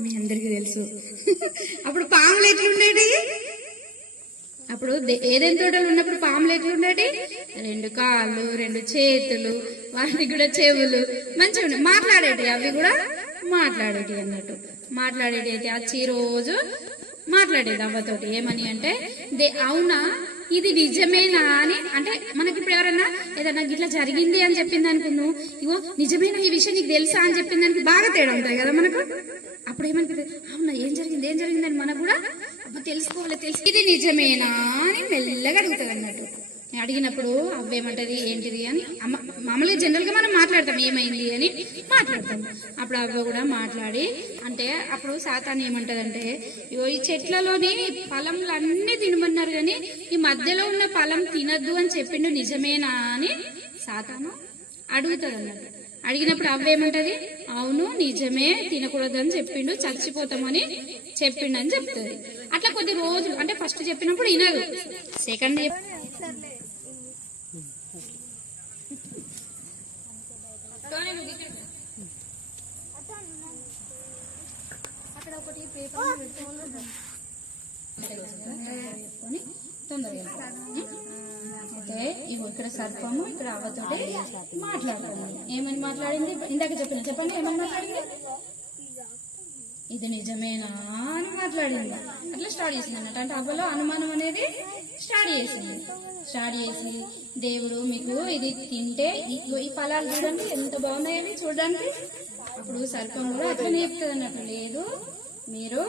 మీ అందరికి తెలుసు. అప్పుడు పాములు ఎట్లుండేటి? అప్పుడు ఏదైనా తోటలు ఉన్నప్పుడు పాములు ఎట్లుండేటి? 2 కాళ్ళు 2 చేతులు, వాటికి కూడా చెవులు మంచిగా ఉండే, మాట్లాడేటి. అవి కూడా మాట్లాడేటి అన్నట్టు. మాట్లాడేటి అయితే వచ్చి రోజు మాట్లాడేది అవ్వతోటి. ఏమని అంటే, అవునా ఇది నిజమేనా అని. అంటే మనకి ఇప్పుడు ఎవరన్నా ఏదన్నా ఇట్లా జరిగింది అని చెప్పింది అనుకున్నావు, ఇగో నిజమేనా ఈ విషయం నీకు తెలుసా అని చెప్పిన దానికి బాగా తేడా ఉంటాయి కదా మనకు. అప్పుడు ఏమనిపిస్తుంది, అవునా ఏం జరిగింది అని మనకు కూడా తెలుసుకోవాలి, ఇది నిజమేనా అని మెల్లగా అడుగుతుంది అన్నట్టు. అడిగినప్పుడు అవ్వేమంటది ఏంటిది అని. మామూలుగా జనరల్ గా మనం మాట్లాడతాం ఏమైంది అని మాట్లాడతాం. అప్పుడు అవ్వ కూడా మాట్లాడి అంటే అప్పుడు సాతాను ఏమంటదంటే, ఇగో ఈ చెట్లలోని ఫలంలు అన్ని తినమన్నారు కానీ ఈ మధ్యలో ఉన్న ఫలం తినద్దు అని చెప్పిండు, నిజమేనా అని సాతాను అడుగుతుంది అన్నట్టు. అడిగినప్పుడు అవ్వేమంటది, అవును నిజమే తినకూడదు అని చెప్పిండు, చచ్చిపోతామని చెప్పిండు అని చెప్తుంది. అట్లా కొద్ది రోజులు అంటే ఫస్ట్ చెప్పినప్పుడు వినదు, సెకండ్ అక్కడ ఒకటి పేపర్ తొందరగా అయితే ఇవి ఇక్కడ సర్పము ఇక్కడ అవ్వతోటి మాట్లాడుతుంది. ఏమని మాట్లాడింది ఇందాక చెప్పండి ఏమని మాట్లాడింది? ఇది నిజమేనా అని మాట్లాడింది. అట్లా స్టార్ట్ చేసింది అన్నట్టు. అంటే అవ్వలో అనుమానం అనేది స్టార్ట్ చేసి దేవుడు మీకు ఇది తింటే ఈ ఫలాలు చూడండి ఎంత బాగున్నాయని చూడడానికి. అప్పుడు సర్పం కూడా అట్లా నేర్పుతుంది అన్నట్టు. లేదు మీరు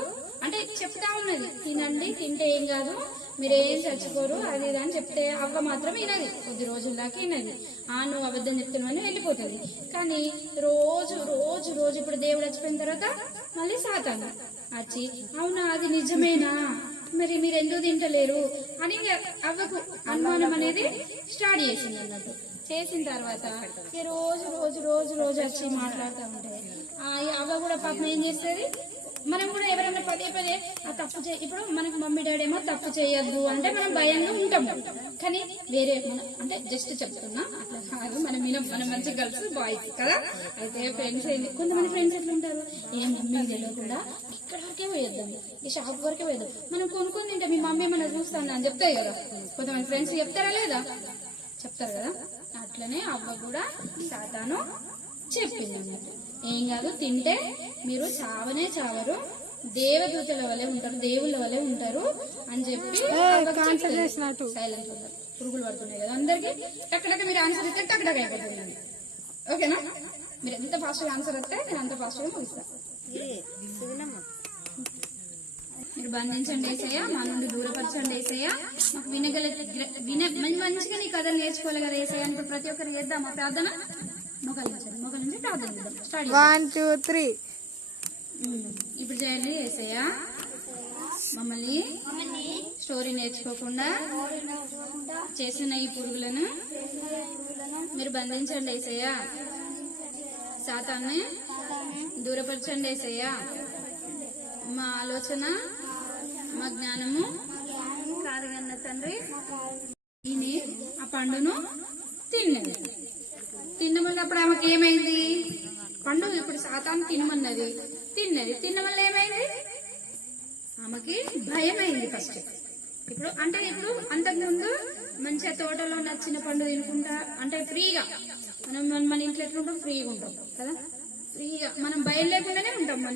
అంటే చెప్తా ఉన్నది, తినండి తింటే ఏం కాదు మీరేం చచ్చిపోరు అది ఇది అని చెప్తే అవ్వ మాత్రం వినది. కొద్ది రోజుల దాకా వినది. నువ్వు అబద్ధం చెప్తున్నావని వెళ్ళిపోతుంది. కానీ రోజు రోజు రోజు ఇప్పుడు దేవుడు చచ్చిపోయిన తర్వాత మళ్ళీ సాతాను వచ్చి, అవునా అది నిజమేనా మరి మీరు ఎందుకు తింటలేరు అని అవ్వకు అనుమానం అనేది స్టార్ట్ చేసింది అన్నట్టు. చేసిన తర్వాత రోజు రోజు రోజు రోజు వచ్చి మాట్లాడుతూ ఉంటే అవ్వ కూడా పాపం ఏం చేస్తుంది, మనం కూడా ఎవరైనా పదే పదే ఆ తప్పు ఇప్పుడు మనకు మమ్మీ డాడీ ఏమో తప్పు చేయొద్దు అంటే మనం భయంగా ఉంటాము. కానీ వేరే అంటే జస్ట్ చెప్తున్నా అట్లా కాదు, మనం మంచి గర్ల్స్ బాయ్స్ కదా. అయితే ఫ్రెండ్స్ కొంతమంది ఫ్రెండ్స్ ఎట్లా ఉంటారు, ఏ మమ్మీ తెలియకుండా ఇక్కడ వరకే పోయేద్దాం, ఈ షాప్ వరకే పోయేద్దాం, మనం కొనుక్కొని తింటే మీ మమ్మీ ఏమైనా చూస్తాను అని చెప్తాయి కదా. కొంతమంది ఫ్రెండ్స్ చెప్తారా లేదా? చెప్తారు కదా. అట్లనే అవ్వ కూడా సాతాను చెప్పింది అన్నట్టు, ఏం కాదు తింటే మీరు చావరు, దేవదూతల వల్లే ఉంటారు, దేవుళ్ళ వల్లే ఉంటారు అని చెప్పి సైలెంట్ ఉంటారు. పురుగులు పడుతున్నాయి కదా అందరికి, టక్కడక్క మీరు ఆన్సర్ ఇస్తే టక్కడక్క అయిపోతుందండి. ఓకేనా? మీరు ఎంత ఫాస్ట్ గా ఆన్సర్ వస్తే నేను అంత ఫాస్ట్ గా ముగిస్తాను. మీరు బంధించండి ఏసయ్య, మా నుండి దూరపరచండి ఏసయ్య, మాకు మంచిగా నీ కథ నేర్చుకోవాలి కదా ఏసయ్య అని ప్రతి ఒక్కరు చేద్దాం ఆ ప్రార్థన. మొగలించి ప్రార్థన చేద్దాం. స్టార్ట్ 1 2 3. ఇప్పుడు చేయండి. ఏసయ్య మమ్మల్ని స్టోరీ నేర్చుకోకుండా చేసిన ఈ పురుగులను మీరు బంధించండి ఏసయ్య, సాతాన్ని దూరపరచండి ఏసయ్య, మా ఆలోచన మా జ్ఞానము కాదన్న తండ్రి. ఈయన ఆ పండును తిన్నమని అప్పుడు ఆమెకి ఏమైంది? పండు ఇప్పుడు సాతాను తినమన్నది, తిన్న వల్ల ఏమైంది? ఆమెకి భయమైంది ఫస్ట్. ఇప్పుడు అంతకుముందు మంచిగా తోటలో నచ్చిన పండు తినుకుంటా అంటే ఫ్రీగా మన ఇంట్లో ఎట్లుంటాం, ఫ్రీగా ఉంటాం కదా, ఫ్రీగా మనం భయం లేకుండానే ఉంటాం మన